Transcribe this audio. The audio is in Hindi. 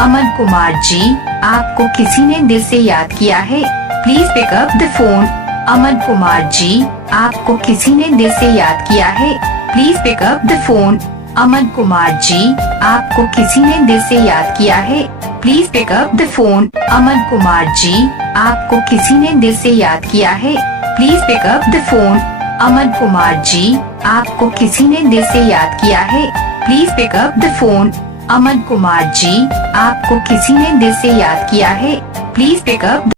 अमन कुमार जी, आपको किसी ने दिल से याद किया है, please pick up the phone. Aman Kumar ji, आपको किसी ने दिल से याद किया है, please pick up the phone. Aman Kumar ji, आपको किसी ने दिल से याद किया है, please pick up the phone. Aman Kumar ji, आपको किसी ने दिल से याद किया है, please pick up the phone. Aman Kumar ji, आपको किसी ने दिल से याद किया है, please pick up the phone. Aman Kumar ji, आपको किसी ने दिल से याद किया है, प्लीज पिक अप